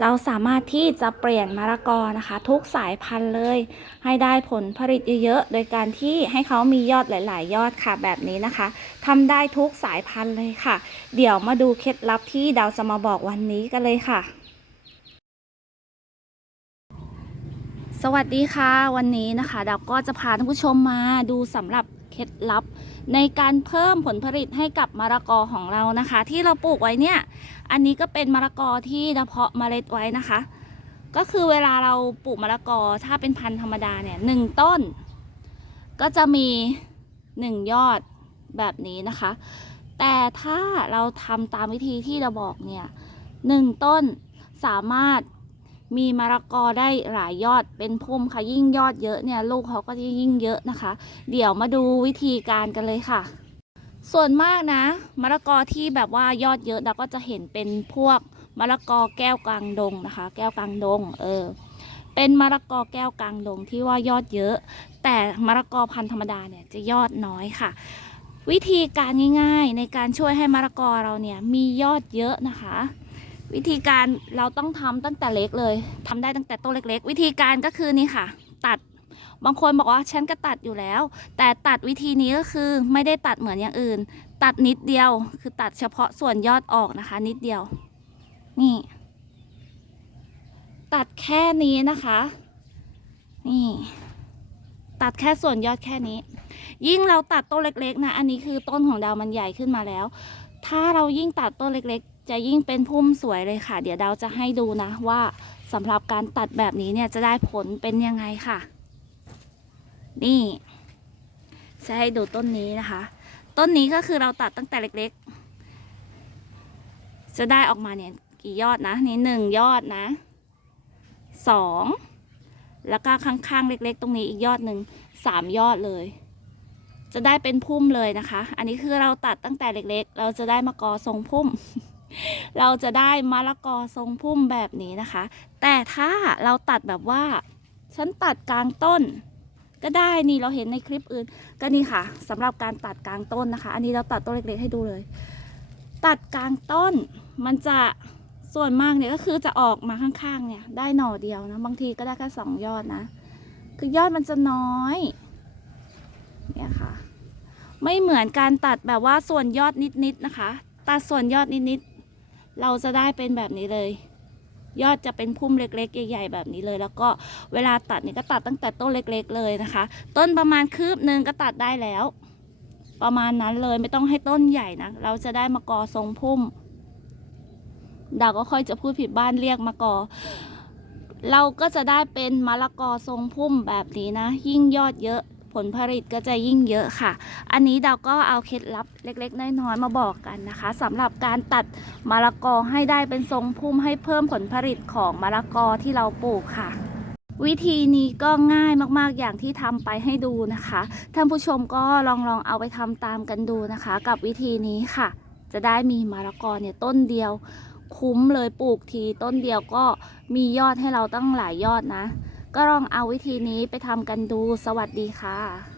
เราสามารถที่จะเปลี่ยนมะละกอนะคะ ทุกสายพันธุ์เลย ให้ได้ผลผลิตเยอะๆ โดยการที่ให้เขามียอดหลาย ๆ ยอดค่ะแบบนี้นะคะทำได้ทุกสายพันธุ์เลยค่ะ เดี๋ยวมาดูเคล็ดลับที่ดาวจะมาบอกวันนี้กันเลยค่ะ สวัสดีค่ะ วันนี้นะคะดาวก็จะพาท่านผู้ชมมาดูสำหรับ ล็ดลับ ในการเพิ่มผลผลิตให้กับมะละกอของเรานะคะ ที่เราปลูกไว้เนี่ย อันนี้ก็เป็นมะละกอที่เราเพาะเมล็ดไว้นะคะ ก็คือเวลาเราปลูกมะละกอถ้าเป็นพันธุ์ธรรมดาเนี่ยหนึ่งต้น ก็จะมีหนึ่งยอดแบบนี้นะคะ แต่ถ้าเราทำตามวิธีที่เราบอกเนี่ยหนึ่งต้นสามารถ มีมะละกอได้หลายยอดเป็นพุ่มค่ะยิ่งยอดเยอะเนี่ยลูกเขาก็จะยิ่งเยอะนะคะ เดี๋ยวมาดูวิธีการกันเลยค่ะ ส่วนมากนะมะละกอที่แบบว่ายอดเยอะเราก็จะเห็นเป็นพวกมะละกอแก้วกลางดงนะคะ แก้วกลางดงเออเป็นมะละกอแก้วกลางดงที่ว่ายอดเยอะ แต่มะละกอพันธุ์ธรรมดาเนี่ยจะยอดน้อยค่ะ วิธีการง่ายๆ ในการช่วยให้มะละกอเราเนี่ยมียอดเยอะนะคะ วิธีการเราต้องทำตั้งแต่เล็กเลยทำได้ตั้งแต่ต้นเล็ก ๆ วิธีการก็คือนี่ค่ะ ตัดบางคนบอกว่าฉันก็ตัดอยู่แล้ว แต่ตัดวิธีนี้ก็คือไม่ได้ตัดเหมือนอย่างอื่น ตัดนิดเดียว คือตัดเฉพาะส่วนยอดออกนะคะ นิดเดียว นี่ ตัดแค่นี้นะคะ นี่ ตัดแค่ส่วนยอดแค่นี้ ยิ่งเราตัดต้นเล็ก ๆ นะ อันนี้คือต้นของดาวมันใหญ่ขึ้นมาแล้ว ถ้าเรายิ่งตัดต้นเล็กๆ จะยิ่งเป็นพุ่มสวยเลยค่ะ เดี๋ยวดาวจะให้ดูนะว่าสำหรับการตัดแบบนี้เนี่ยจะได้ผลเป็นยังไงค่ะ นี่จะให้ดูต้นนี้นะคะ ต้นนี้ก็คือเราตัดตั้งแต่เล็กๆ จะได้ออกมาเนี่ยกี่ยอดนะ นี่หนึ่งยอดนะสองแล้วก็ข้างๆเล็ก ๆ ตรงนี้อีกยอดหนึ่งสามยอดเลย จะได้เป็นพุ่มเลยนะคะ อันนี้คือเราตัดตั้งแต่เล็กๆ เราจะได้มะกอทรงพุ่ม เราจะได้มะละกอทรงพุ่มแบบนี้นะคะ แต่ถ้าเราตัดแบบว่า ฉันตัดกลางต้น ก็ได้นี่เราเห็นในคลิปอื่น ก็นี่ค่ะสำหรับการตัดกลางต้นนะคะ อันนี้เราตัดต้นเล็กๆให้ดูเลย ตัดกลางต้นมันจะส่วนมากเนี่ยก็คือจะออกมาข้างๆเนี่ย ได้หน่อเดียวนะ บางทีก็ได้แค่สองยอดนะ คือยอดมันจะน้อย ไม่เหมือนการตัดแบบว่าส่วนยอดนิดๆนะคะ ตัดส่วนยอดนิดๆ เราจะได้เป็นแบบนี้เลย ยอดจะเป็นพุ่มเล็กๆ ใหญ่ๆ แบบนี้เลย แล้วก็เวลาตัดนี่ก็ตัดตั้งแต่ต้นเล็กๆ เลยนะคะ ต้นประมาณคืบหนึ่งก็ตัดได้แล้ว ประมาณนั้นเลยไม่ต้องให้ต้นใหญ่นะ เราจะได้มะกอทรงพุ่มดาวก็ค่อยจะพูดผิดบ้านเรียกมะกอ เราก็จะได้เป็นมะละกอทรงพุ่มแบบนี้นะ ยิ่งยอดเยอะ ผลผลิตก็จะยิ่งเยอะค่ะ อันนี้ดาก็เอาเคล็ดลับเล็ก ๆ น้อยๆมาบอกกันนะคะสำหรับการตัดมะละกอให้ได้เป็นทรงพุ่มให้เพิ่มผลผลิตของมะละกอที่เราปลูกค่ะวิธีนี้ก็ง่ายมากๆ อย่างที่ทำไปให้ดูนะคะ ท่านผู้ชมก็ลองลองเอาไปทำตามกันดูนะคะ กับวิธีนี้ค่ะ จะได้มีมะละกอเนี่ยต้นเดียว คุ้มเลยปลูกทีต้นเดียวก็มียอดให้เราตั้งหลายยอดนะ ก็ลองเอาวิธีนี้ไปทำกันดูสวัสดีค่ะ